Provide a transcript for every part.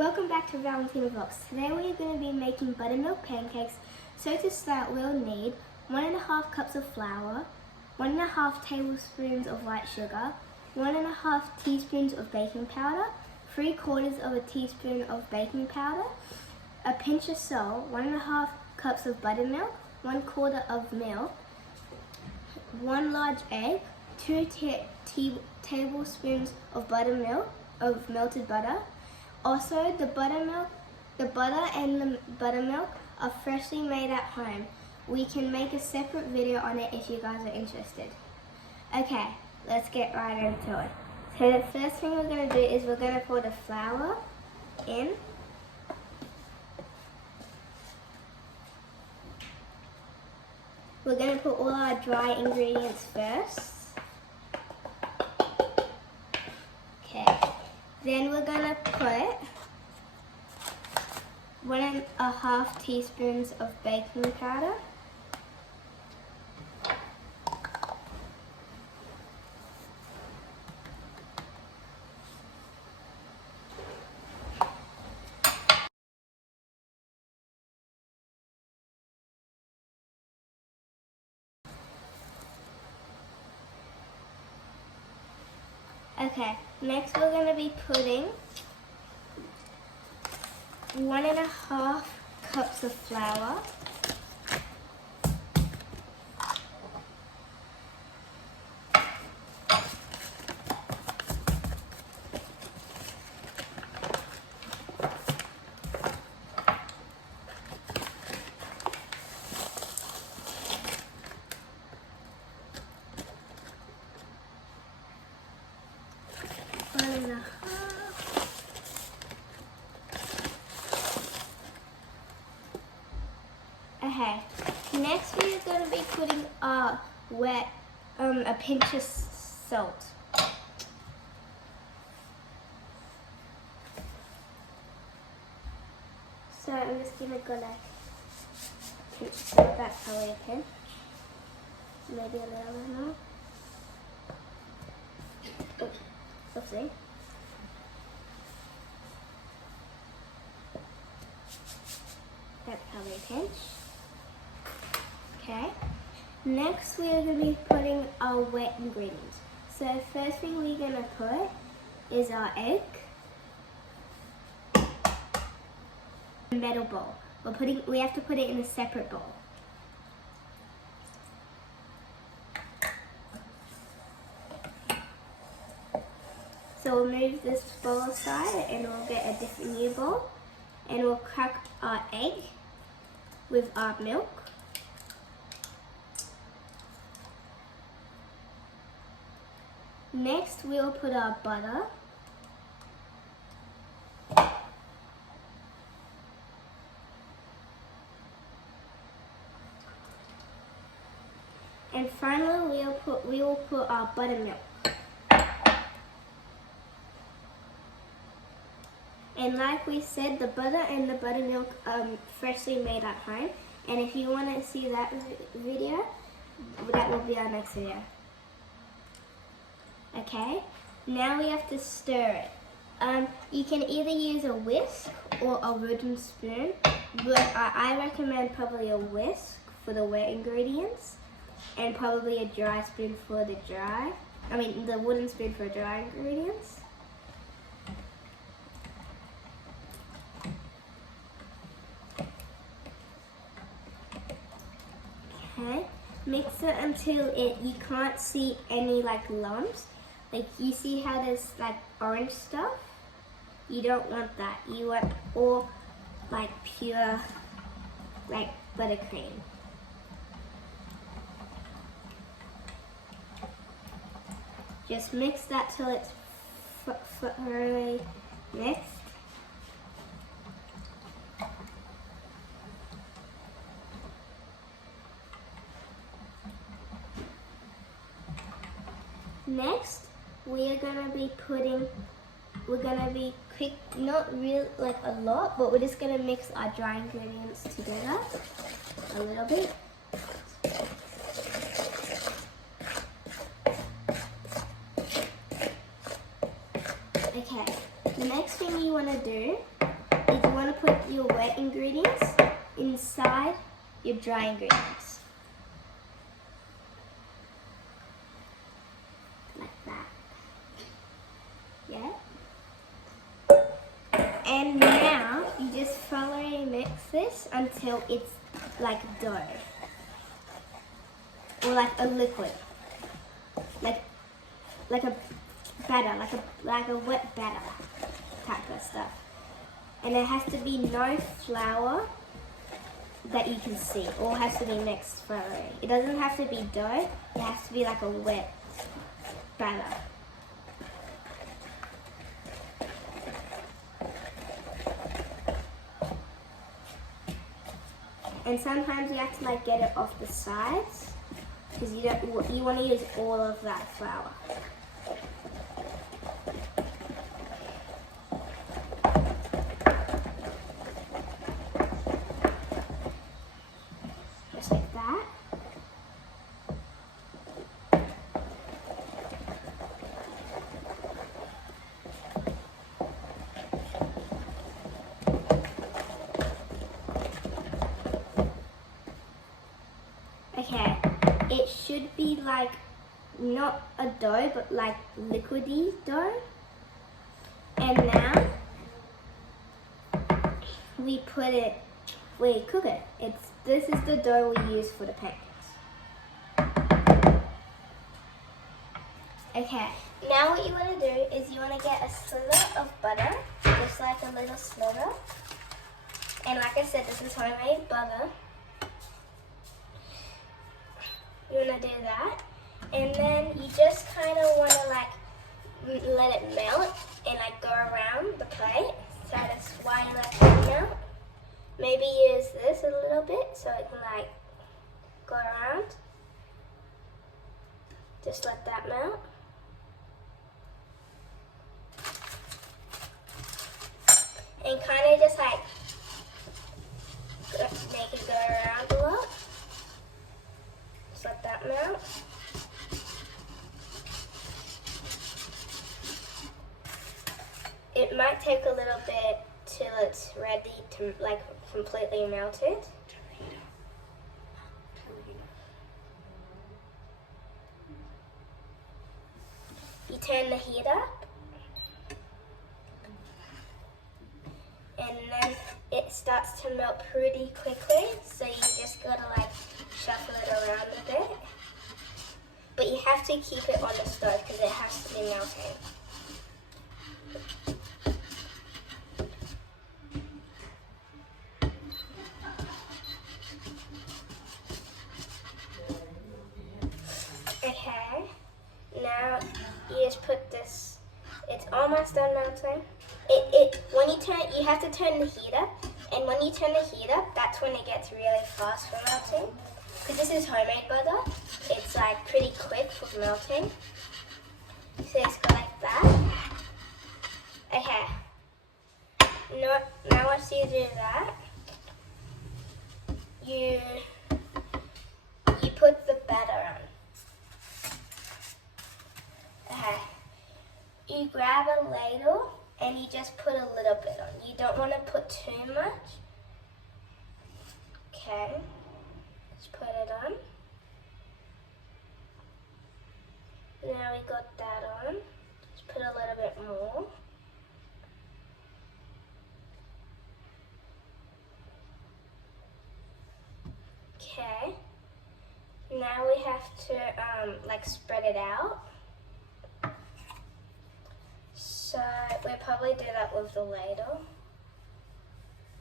Welcome back to Valentina Vlogs. Today we are going to be making buttermilk pancakes. So to start we'll need 1.5 cups of flour, 1.5 tablespoons of white sugar, 1.5 teaspoons of baking powder, 3/4 of a teaspoon of baking powder, a pinch of salt, 1.5 cups of buttermilk, 1/4 of milk, 1 large egg, 2 tablespoons of melted butter. Also, the butter and the buttermilk are freshly made at home. We can make a separate video on it if you guys are interested. Okay, let's get right into it. So the first thing we're going to do is we're going to pour the flour in. We're going to put all our dry ingredients first. Okay. Then we're going to put 1.5 teaspoons of baking powder. Okay, next we're going to be putting 1.5 cups of flour, Okay, next we are going to be putting a pinch of salt. So I'm just going to go like pinch salt, that's probably a pinch. Maybe a little bit more. Oopsie. That's probably a pinch. Okay. Next we are going to be putting our wet ingredients. So first thing we're going to put is our egg. Metal bowl. We have to put it in a separate bowl. So we'll move this bowl aside and we'll get a different new bowl. And we'll crack our egg with our milk. Next, we'll put our butter. And finally, we will put our buttermilk. And like we said, the butter and the buttermilk freshly made at home. And if you want to see that video, that will be our next video. Okay, now we have to stir it. You can either use a whisk or a wooden spoon, but I recommend probably a whisk for the wet ingredients and probably a dry spoon for the wooden spoon for dry ingredients. Okay, mix it until you can't see any lumps. Like you see how there's orange stuff? You don't want that. You want all pure buttercream. Just mix that till it's thoroughly mixed. Next, we're gonna be not real a lot, but we're just gonna mix our dry ingredients together a little bit. Okay, the next thing you wanna do put your wet ingredients inside your dry ingredients. Like that. Yeah? And now you just thoroughly mix this until it's like dough. Or like a liquid. Like a batter, like a wet batter type of stuff. And there has to be no flour that you can see. All has to be mixed thoroughly. It doesn't have to be dough, it has to be like a wet batter. And sometimes you have to like get it off the sides because you want to use all of that flour. Just like that. Okay, it should be like not a dough but like liquidy dough. And now we cook it. This is the dough we use for the pancakes. Okay, now what you want to do is you want to get a slither of butter, just like a little slither. And like I said, this is homemade butter. You want to do that, and then you just kind of want to like let it melt and like go around the plate. So that's why you let it melt. Maybe use this a little bit so it can like go around. Just let that melt. And kind of just like make it go around a lot. Just let that melt. It might take a little bit till it's ready to like completely melt it. You turn the heat up. And then it starts to melt pretty quickly, so you just gotta like shuffle it around a bit. But you have to keep it on the stove because it has to be melting. Okay, now you just put this, it's almost done melting. When you turn, you have to turn the heat up, and when you turn the heat up, that's when it gets really fast for melting. Because this is homemade butter, it's like pretty quick for melting. So just go like that. Okay. Now once you do that, you put the batter on. Okay. You grab a ladle and you just put a little bit on. You don't want to put too much. Okay. Just put it on. Now we got that on. Just put a little bit more. Okay. Now we have to like spread it out. So we'll probably do that with the ladle.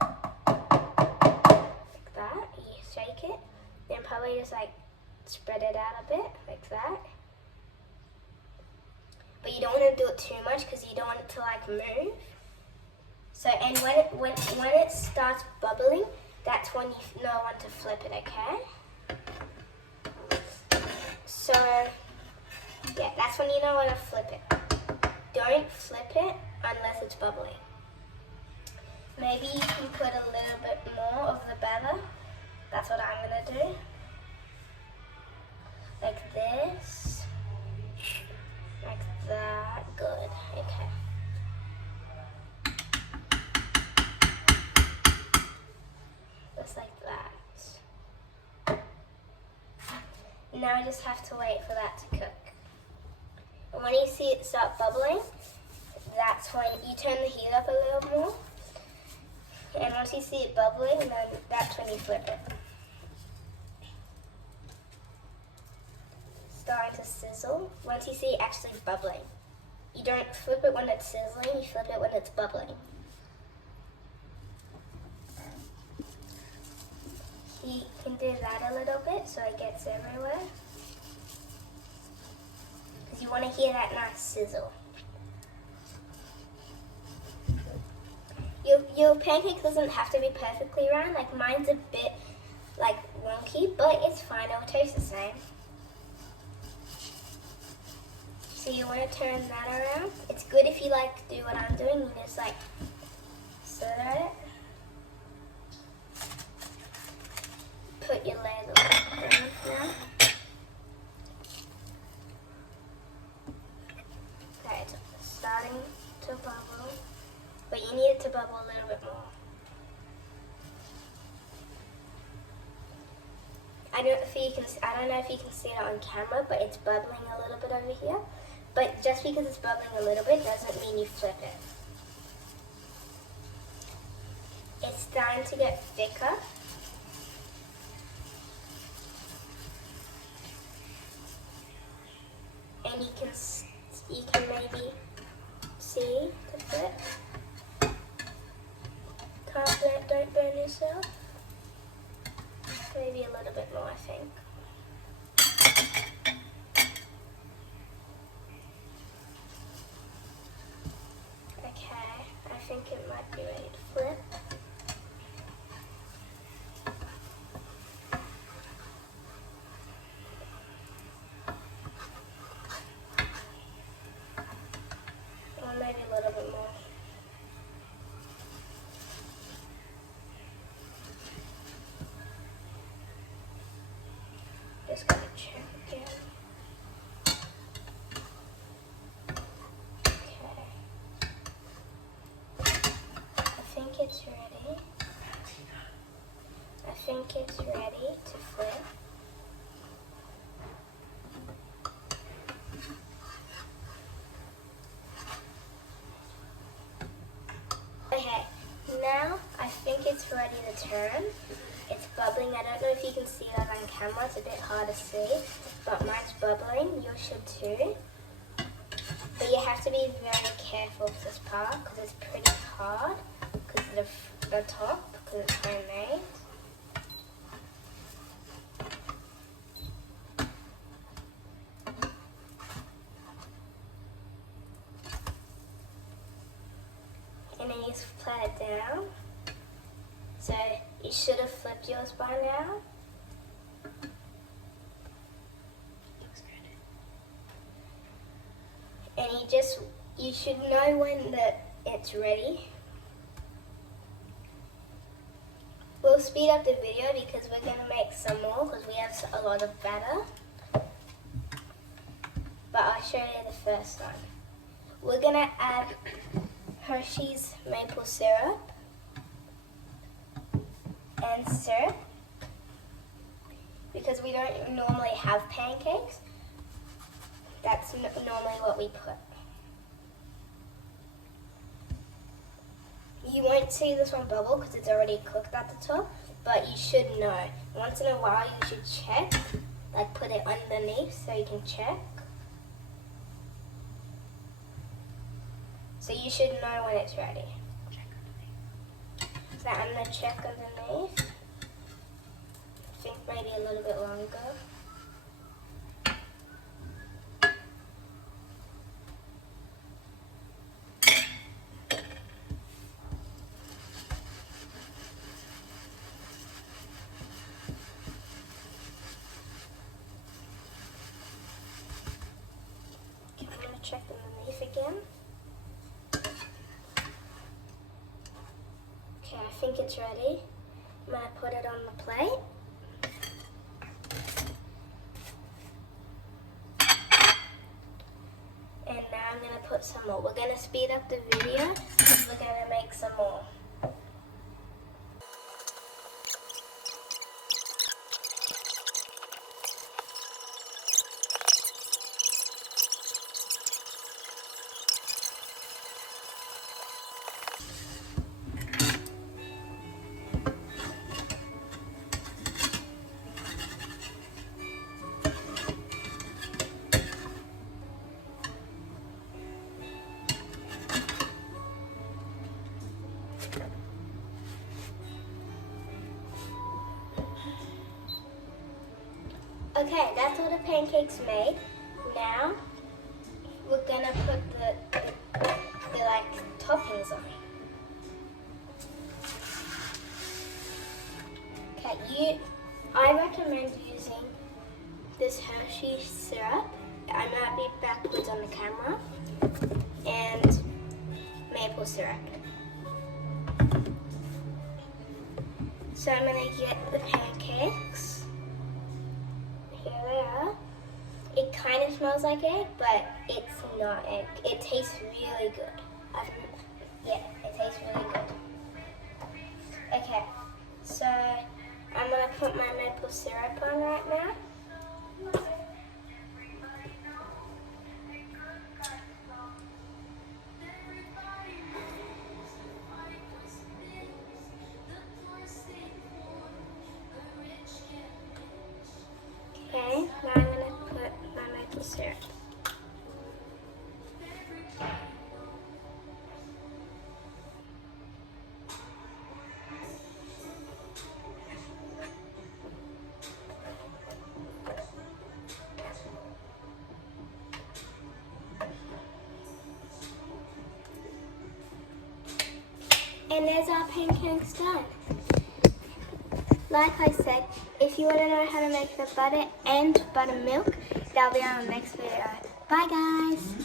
Like that. You shake it. Then probably just like spread it out a bit, like that. But you don't want to do it too much because you don't want it to like move. So, and when it starts bubbling, that's when you know when to flip it, okay? So, yeah, that's when you know when to flip it. Don't flip it unless it's bubbling. Maybe you can put a little bit more of the batter. That's what I'm gonna do. Like this. Like that. Good. Okay. now I just have to wait for that to cook. And when you see it start bubbling, that's when you turn the heat up a little more. And once you see it bubbling, then that's when you flip it. Starting to sizzle. Once you see it actually bubbling. You don't flip it when it's sizzling, you flip it when it's bubbling. You can do that a little bit so it gets everywhere. Because you want to hear that nice sizzle. Your pancake doesn't have to be perfectly round, like mine's a bit like wonky, but it's fine, it'll taste the same. So you want to turn that around. It's good if you like do what I'm doing, you just like stir it. Put your ladle down now. Okay, it's starting to bubble, but you need it to bubble a little bit more. I don't know if you can see it on camera, but it's bubbling a little bit over here. But just because it's bubbling a little bit doesn't mean you flip it. It's starting to get thicker. And you can maybe see the flip. Don't burn yourself. Maybe a little bit more, I think. Okay, I think it might be ready to flip. Or maybe a little bit more. Just gonna check again. Okay. I think it's ready. I think it's ready to flip. Okay, now I think it's ready to turn. It's bubbling. I don't know if you can see that on camera. It's a bit hard to see, but mine's bubbling. Yours should too. But you have to be very careful with this part because it's pretty hard because of the top, because it's homemade. And then you just flat it down. So you should have flipped yours by now. And you should know when it's ready. We'll speed up the video because we're going to make some more because we have a lot of batter. But I'll show you the first one. We're going to add Hershey's maple syrup and syrup because we don't normally have pancakes. That's normally what we put. You won't see this one bubble because it's already cooked at the top, but you should know. Once in a while you should check, like put it underneath so you can check. So you should know when it's ready. So I'm going to check underneath. I think maybe a little bit longer. Okay, I'm going to check underneath again. Okay, I think it's ready. I'm going to put it on the plate. And now I'm going to put some more. We're going to speed up the video because we're going to make some more. Okay, that's all the pancakes made. Now we're gonna put the like toppings on. Okay, I recommend using this Hershey syrup. I might be backwards on the camera. And maple syrup. So I'm gonna get the pancakes. Here they are. It kind of smells like egg, but it's not egg. It tastes really good. Yeah, it tastes really good. Okay, so I'm gonna put my maple syrup on right now. Okay, now I'm going to put my maple syrup. And there's our pancakes done. Like I said, if you want to know how to make the butter and buttermilk, that'll be on the next video. Bye guys!